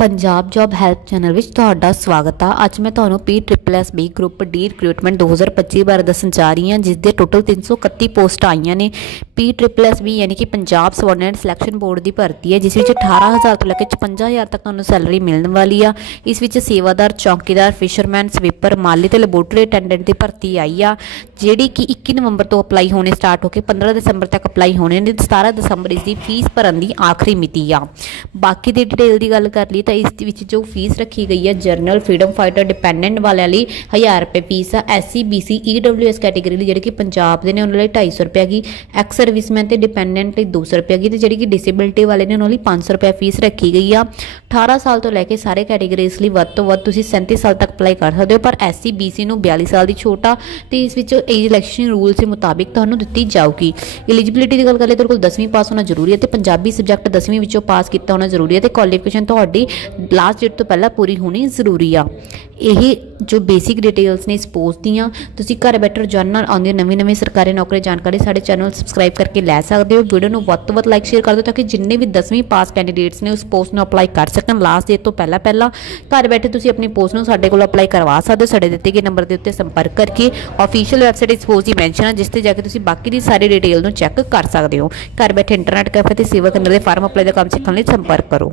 Punjab job help channel ਵਿੱਚ ਤੁਹਾਡਾ ਸਵਾਗਤ ਆ। ਅੱਜ ਮੈਂ ਤੁਹਾਨੂੰ P triple S B group D recruitment 2025 ਬਾਰੇ ਦੱਸਣ ਜਾ ਰਹੀ ਹਾਂ ਜਿਸ ਦੇ ਟੋਟਲ 331 ਪੋਸਟਾਂ ਆਈਆਂ ਨੇ। ਪੀ ਟ੍ਰਿਪਲ ਐੱਸ ਬੀ ਯਾਨੀ ਕਿ ਪੰਜਾਬ ਸਬਆਰਡੀਨੇਟ ਸਿਲੈਕਸ਼ਨ ਬੋਰਡ ਦੀ ਭਰਤੀ ਹੈ, ਜਿਸ ਵਿੱਚ 18000 ਤੋਂ ਲੈ ਕੇ 55000 ਤੱਕ ਤੁਹਾਨੂੰ ਸੈਲਰੀ ਮਿਲਣ ਵਾਲੀ ਆ। ਇਸ ਵਿੱਚ ਸੇਵਾਦਾਰ, ਚੌਕੀਦਾਰ, ਫਿਸ਼ਰਮੈਨ, ਸਵੀਪਰ, ਮਾਲੀ ਤੇ ਲੈਬੋਰਟਰੀ ਅਟੈਂਡੈਂਟ ਦੀ ਭਰਤੀ ਆਈ ਆ, ਜਿਹੜੀ ਕਿ 21 ਨਵੰਬਰ ਤੋਂ ਅਪਲਾਈ ਹੋਣੇ ਸਟਾਰਟ ਹੋ ਕੇ 15 ਦਸੰਬਰ ਤੱਕ ਅਪਲਾਈ ਹੋਣੇ ਨੇ ਤੇ 17 ਦਸੰਬਰ ਇਸ ਦੀ ਫੀਸ ਭਰਨ ਦੀ ਆਖਰੀ ਮਿਤੀ ਆ। ਬਾਕੀ ਦੀ ਡਿਟੇਲ ਦੀ ਗੱਲ ਕਰ ਲਈ ਤਾਂ ਇਸ ਦੇ ਵਿੱਚ ਜੋ ਫੀਸ ਰੱਖੀ ਗਈ ਹੈ ਜਰਨਲ ਫਰੀडम ਫਾਈਟਰ ਡਿਪੈਂਡੈਂਟ ਵਾਲਿਆਂ ਲਈ 1000 ਰੁਪਏ ਫੀਸ ਆ। ਐਸਸੀ ਬੀਸੀ ਈਡਬਲਯੂਐਸ ਕੈਟਾਗਰੀ ਲਈ ਜਿਹੜੇ ਕਿ ਪੰਜਾਬ ਦੇ ਨੇ, ਉਹਨਾਂ ਲਈ 250 ਰੁਪਏ ਹੈਗੀ। ਐਕਸ ਸਰਵਿਸਮੈਨ ਤੇ ਡਿਪੈਂਡੈਂਟ ਲਈ 200 ਰੁਪਏ ਹੈਗੀ ਤੇ ਜਿਹੜੀ ਕਿ ਡਿਸੇਬਿਲਟੀ ਵਾਲੇ ਨੇ, ਉਹਨਾਂ ਲਈ 500 ਰੁਪਏ ਫੀਸ ਰੱਖੀ ਗਈ ਆ। 18 ਸਾਲ ਤੋਂ ਲੈ ਕੇ ਸਾਰੇ ਕੈਟਾਗਰੀਜ਼ ਲਈ ਵੱਧ ਤੋਂ ਵੱਧ ਤੁਸੀਂ 37 ਸਾਲ ਤੱਕ ਅਪਲਾਈ ਕਰ ਸਕਦੇ ਹੋ, ਪਰ ਐਸਸੀ ਬੀਸੀ ਨੂੰ 42 ਸਾਲ ਦੀ ਛੋਟਾ ਆ ਤੇ ਇਸ ਵਿੱਚ ਏਜ ਇਲੈਕਸ਼ਨ ਰੂਲ ਦੇ ਮੁਤਾਬਿਕ ਤੁਹਾਨੂੰ ਦਿੱਤੀ ਜਾਊਗੀ। ਐਲੀਜੀਬਿਲਿਟੀ ਦੀ ਗੱਲ ਕਰ ਲਈ ਤੁਹਾਡੇ ਕੋਲ 10ਵੀਂ ਪਾਸ ਹੋਣਾ ਜ਼ਰੂਰੀ ਹੈ ਤੇ ਪੰਜਾਬੀ ਸਬਜੈਕਟ 10ਵੀਂ ਵਿੱਚੋਂ ਪਾਸ ਕੀਤਾ ਹੋਣਾ ਜ਼ਰੂਰੀ ਹੈ ਤੇ ਕੁਆਲੀਫਿਕੇਸ਼ਨ ਤੁਹਾਡੀ ਲਾਸਟ ਡੇਟ ਤੋਂ ਪਹਿਲਾਂ ਪੂਰੀ ਹੋਣੀ ਜ਼ਰੂਰੀ ਆ। ਇਹ ਜੋ ਬੇਸਿਕ ਡਿਟੇਲਸ ਨੇ ਇਸ ਪੋਸਟ ਦੀਆਂ, ਤੁਸੀਂ ਘਰ ਬੈਠੇ ਰੋਜ਼ਾਨਾ ਨਾਲ ਆਉਂਦੀ ਨਵੀਂ ਨਵੀਂ ਸਰਕਾਰੀ ਨੌਕਰੀ ਜਾਣਕਾਰੀ ਸਾਡੇ ਚੈਨਲ ਸਬਸਕ੍ਰਾਈਬ ਕਰਕੇ ਲੈ ਸਕਦੇ ਹੋ। ਵੀਡੀਓ ਨੂੰ ਵੱਧ ਤੋਂ ਵੱਧ ਲਾਈਕ ਸ਼ੇਅਰ ਕਰ ਦਿਓ ਤਾਂ ਕਿ ਜਿੰਨੇ ਵੀ 10ਵੀਂ ਪਾਸ ਕੈਂਡੀਡੇਟਸ ਨੇ ਉਸ ਪੋਸਟ ਨੂੰ ਅਪਲਾਈ ਕਰ ਸਕਣ। ਲਾਸਟ ਡੇਟ ਤੋਂ ਪਹਿਲਾਂ ਪਹਿਲਾਂ ਘਰ ਬੈਠੇ ਤੁਸੀਂ ਆਪਣੀ ਪੋਸਟ ਨੂੰ ਸਾਡੇ ਕੋਲ ਅਪਲਾਈ ਕਰਵਾ ਸਕਦੇ ਹੋ, ਸਾਡੇ ਦਿੱਤੇ ਗਏ ਨੰਬਰ ਦੇ ਉੱਤੇ ਸੰਪਰਕ ਕਰਕੇ ਅਫੀਸ਼ੀਅਲ ਵੈਬਸਾਈਟ ਇਸ ਪੋਸਟ ਦੀ ਮੈਂਸ਼ਨ ਹੈ ਜਿਸ ਤੇ ਜਾ ਕੇ ਤੁਸੀਂ ਬਾਕੀ ਦੀ ਸਾਰੀ ਡਿਟੇਲ ਨੂੰ ਚੈੱਕ ਕਰ ਸਕਦੇ ਹੋ। ਘਰ ਬੈਠੇ ਇੰਟਰਨੈਟ ਕੈਫੇ ਤੇ ਸੇਵਾ ਕੇਂਦਰ ਦੇ ਫਾਰਮ ਅਪਲਾਈ ਦਾ ਕੰਮ ਸਿੱਖਣ ਲਈ ਸੰਪਰਕ ਕਰੋ।